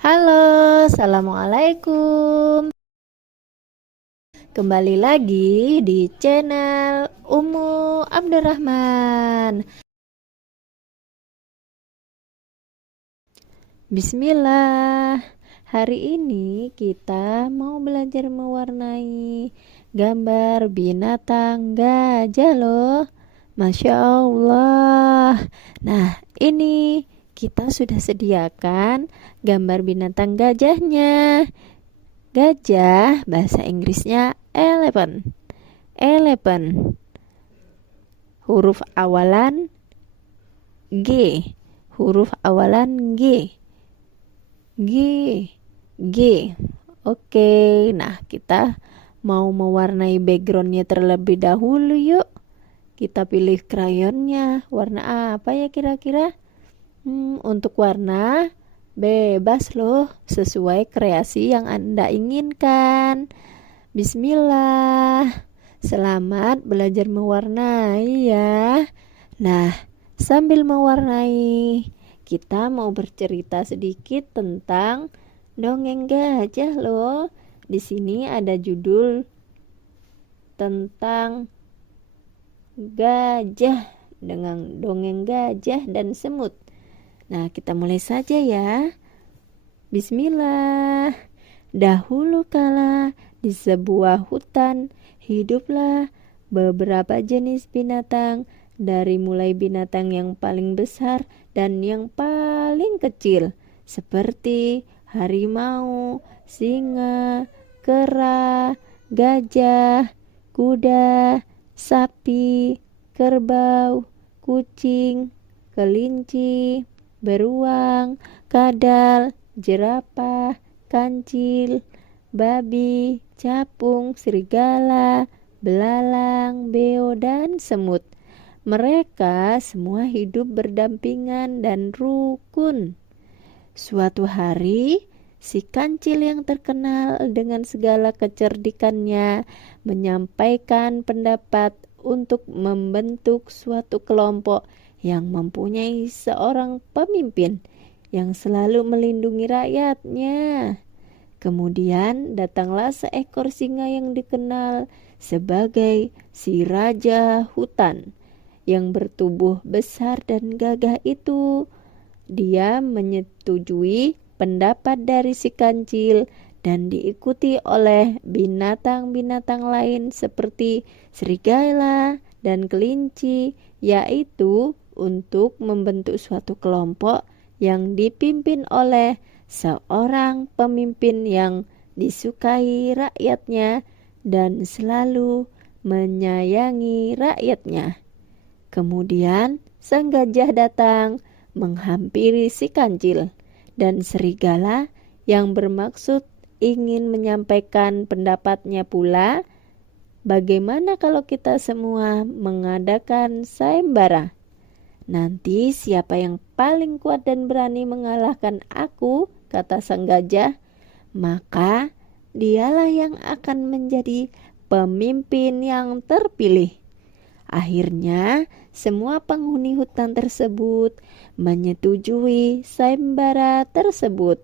Halo, assalamualaikum. Kembali lagi di channel Ummu Abdurrahman. Bismillah. Hari ini kita mau belajar mewarnai gambar binatang gajah loh. Masya Allah. Nah, ini kita sudah sediakan gambar binatang gajahnya. Gajah bahasa Inggrisnya elephant. Elephant. Huruf awalan G. Huruf awalan G. G. G. Oke, nah kita mau mewarnai backgroundnya terlebih dahulu yuk. Kita pilih krayonnya. Warna apa ya kira-kira? Untuk warna bebas loh, sesuai kreasi yang Anda inginkan. Bismillah. Selamat belajar mewarnai ya. Nah, sambil mewarnai, kita mau bercerita sedikit tentang dongeng gajah loh. Di sini ada judul tentang gajah dengan dongeng gajah dan semut. Nah, kita mulai saja ya. Bismillah. Dahulu kala di sebuah hutan hiduplah beberapa jenis binatang, dari mulai binatang yang paling besar dan yang paling kecil, seperti harimau, singa, kera, gajah, kuda, sapi, kerbau, kucing, kelinci, beruang, kadal, jerapah, kancil, babi, capung, serigala, belalang, beo, dan semut. Mereka semua hidup berdampingan dan rukun. Suatu hari, si kancil yang terkenal dengan segala kecerdikannya menyampaikan pendapat untuk membentuk suatu kelompok yang mempunyai seorang pemimpin yang selalu melindungi rakyatnya. Kemudian datanglah seekor singa yang dikenal sebagai si raja hutan yang bertubuh besar dan gagah itu. Dia menyetujui pendapat dari si kancil dan diikuti oleh binatang-binatang lain seperti serigala dan kelinci, yaitu untuk membentuk suatu kelompok yang dipimpin oleh seorang pemimpin yang disukai rakyatnya dan selalu menyayangi rakyatnya. Kemudian sang gajah datang menghampiri si kancil dan serigala yang bermaksud ingin menyampaikan pendapatnya pula. Bagaimana kalau kita semua mengadakan sayembara? Nanti siapa yang paling kuat dan berani mengalahkan aku, kata sang gajah, maka dialah yang akan menjadi pemimpin yang terpilih. Akhirnya semua penghuni hutan tersebut menyetujui sayembara tersebut.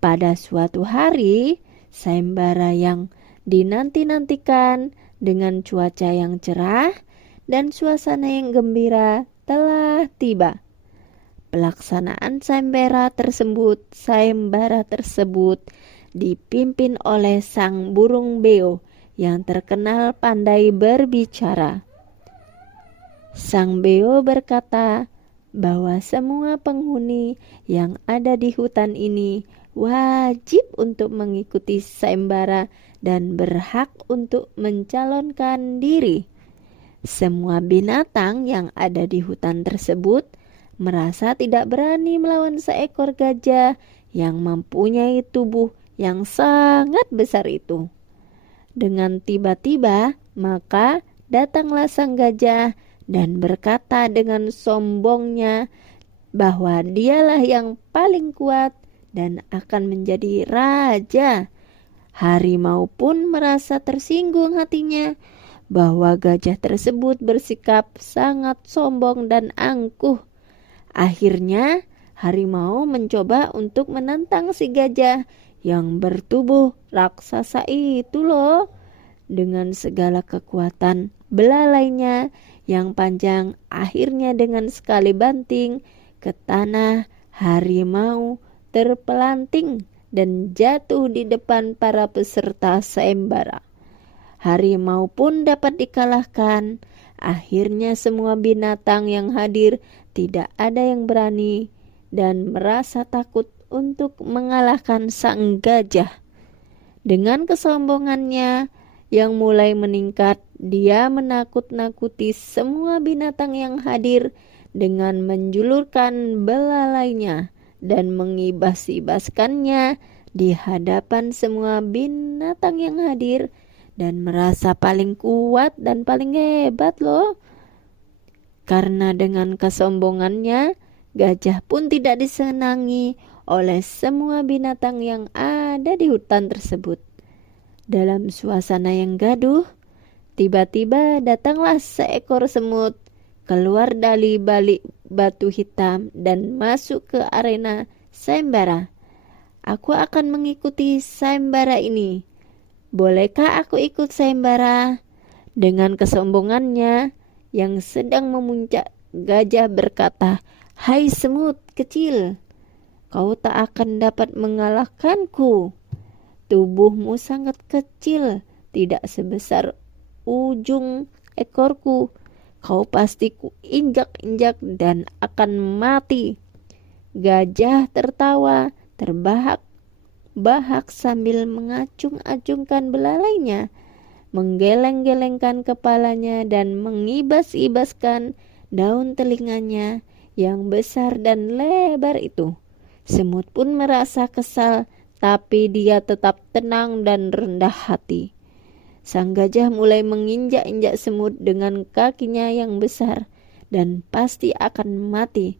Pada suatu hari, sayembara yang dinanti-nantikan dengan cuaca yang cerah dan suasana yang gembira telah tiba. Pelaksanaan sayembara tersebut dipimpin oleh sang burung beo yang terkenal pandai berbicara. Sang beo berkata bahwa semua penghuni yang ada di hutan ini wajib untuk mengikuti sayembara dan berhak untuk mencalonkan diri. Semua binatang yang ada di hutan tersebut merasa tidak berani melawan seekor gajah yang mempunyai tubuh yang sangat besar itu. Dengan tiba-tiba, maka datanglah sang gajah dan berkata dengan sombongnya bahwa dialah yang paling kuat dan akan menjadi raja. Harimau pun merasa tersinggung hatinya bahwa gajah tersebut bersikap sangat sombong dan angkuh. Akhirnya Harimau mencoba untuk menantang si gajah yang bertubuh raksasa itu loh. Dengan segala kekuatan belalainya yang panjang, akhirnya dengan sekali banting ke tanah, harimau terpelanting dan jatuh di depan para peserta sayembara. Harimau pun dapat dikalahkan. Akhirnya semua binatang yang hadir tidak ada yang berani dan merasa takut untuk mengalahkan sang gajah. Dengan kesombongannya yang mulai meningkat, dia menakut-nakuti semua binatang yang hadir dengan menjulurkan belalainya dan mengibas-ibaskannya di hadapan semua binatang yang hadir dan merasa paling kuat dan paling hebat loh. Karena dengan kesombongannya, gajah pun tidak disenangi oleh semua binatang yang ada di hutan tersebut. Dalam suasana yang gaduh, tiba-tiba datanglah seekor semut keluar dari balik batu hitam dan masuk ke arena sayembara. Aku akan mengikuti sayembara ini. Bolehkah aku ikut sayembara? Dengan kesombongannya yang sedang memuncak, gajah berkata, "Hai semut kecil, kau tak akan dapat mengalahkanku. Tubuhmu sangat kecil, tidak sebesar ujung ekorku. Kau pasti kuinjak-injak dan akan mati." Gajah tertawa terbahak-bahak sambil mengacung-acungkan belalainya, menggeleng-gelengkan kepalanya dan mengibas-ibaskan daun telinganya yang besar dan lebar itu. Semut pun merasa kesal, tapi dia tetap tenang dan rendah hati. Sang gajah mulai menginjak-injak semut dengan kakinya yang besar dan pasti akan mati.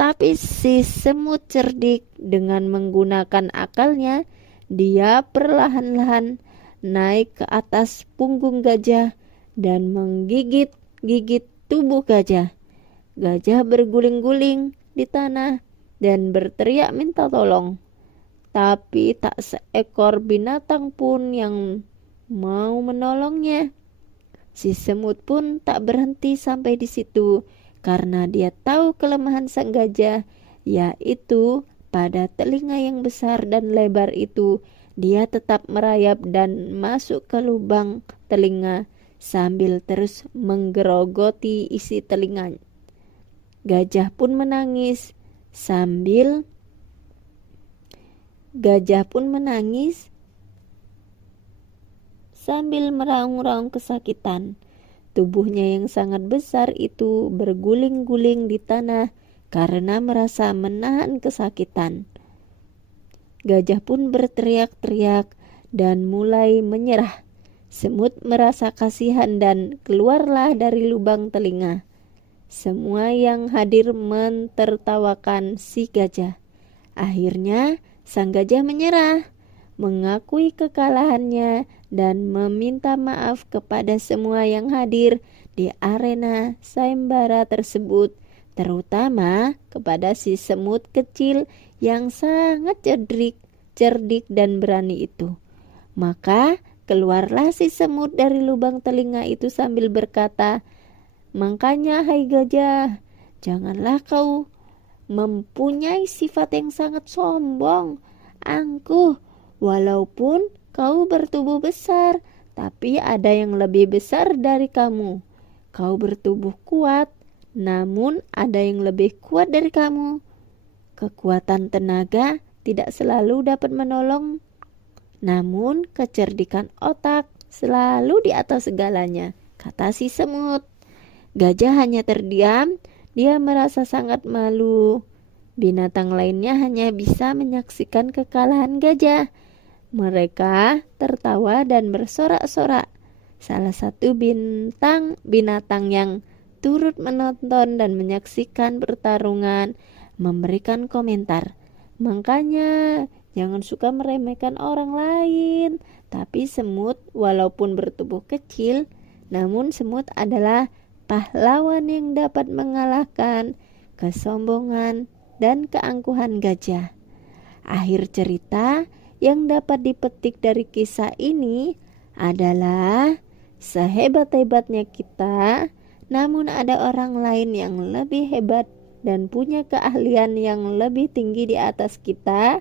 Tapi si semut cerdik, dengan menggunakan akalnya, dia perlahan-lahan naik ke atas punggung gajah dan menggigit-gigit tubuh gajah. Gajah berguling-guling di tanah dan berteriak minta tolong. Tapi tak seekor binatang pun yang mau menolongnya. Si semut pun tak berhenti sampai di situ, karena dia tahu kelemahan sang gajah, yaitu pada telinga yang besar dan lebar itu. Dia tetap merayap dan masuk ke lubang telinga sambil terus menggerogoti isi telinga. Gajah pun menangis sambil meraung-raung kesakitan. Tubuhnya yang sangat besar itu berguling-guling di tanah karena merasa menahan kesakitan. Gajah pun berteriak-teriak dan mulai menyerah. Semut merasa kasihan dan keluarlah dari lubang telinga. Semua yang hadir mentertawakan si gajah. Akhirnya sang gajah menyerah, mengakui kekalahannya dan meminta maaf kepada semua yang hadir di arena sayembara tersebut, terutama kepada si semut kecil yang sangat cerdik dan berani itu. Maka keluarlah si semut dari lubang telinga itu sambil berkata, "Makanya hai gajah, janganlah kau mempunyai sifat yang sangat sombong, angkuh. Walaupun kau bertubuh besar, tapi ada yang lebih besar dari kamu. Kau bertubuh kuat, namun ada yang lebih kuat dari kamu. Kekuatan tenaga tidak selalu dapat menolong, namun kecerdikan otak selalu di atas segalanya," kata si semut. Gajah hanya terdiam, dia merasa sangat malu. Binatang lainnya hanya bisa menyaksikan kekalahan gajah. Mereka tertawa dan bersorak-sorak. Salah satu binatang yang turut menonton dan menyaksikan pertarungan memberikan komentar, "Makanya jangan suka meremehkan orang lain." Tapi semut walaupun bertubuh kecil, namun semut adalah pahlawan yang dapat mengalahkan kesombongan dan keangkuhan gajah. Akhir cerita yang dapat dipetik dari kisah ini adalah sehebat-hebatnya kita, namun ada orang lain yang lebih hebat dan punya keahlian yang lebih tinggi di atas kita.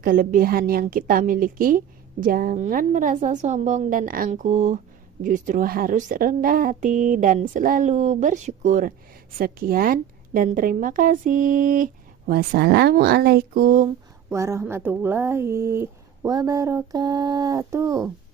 Kelebihan yang kita miliki, jangan merasa sombong dan angkuh. Justru harus rendah hati dan selalu bersyukur. Sekian dan terima kasih. Wassalamualaikum warahmatullahi wabarakatuh.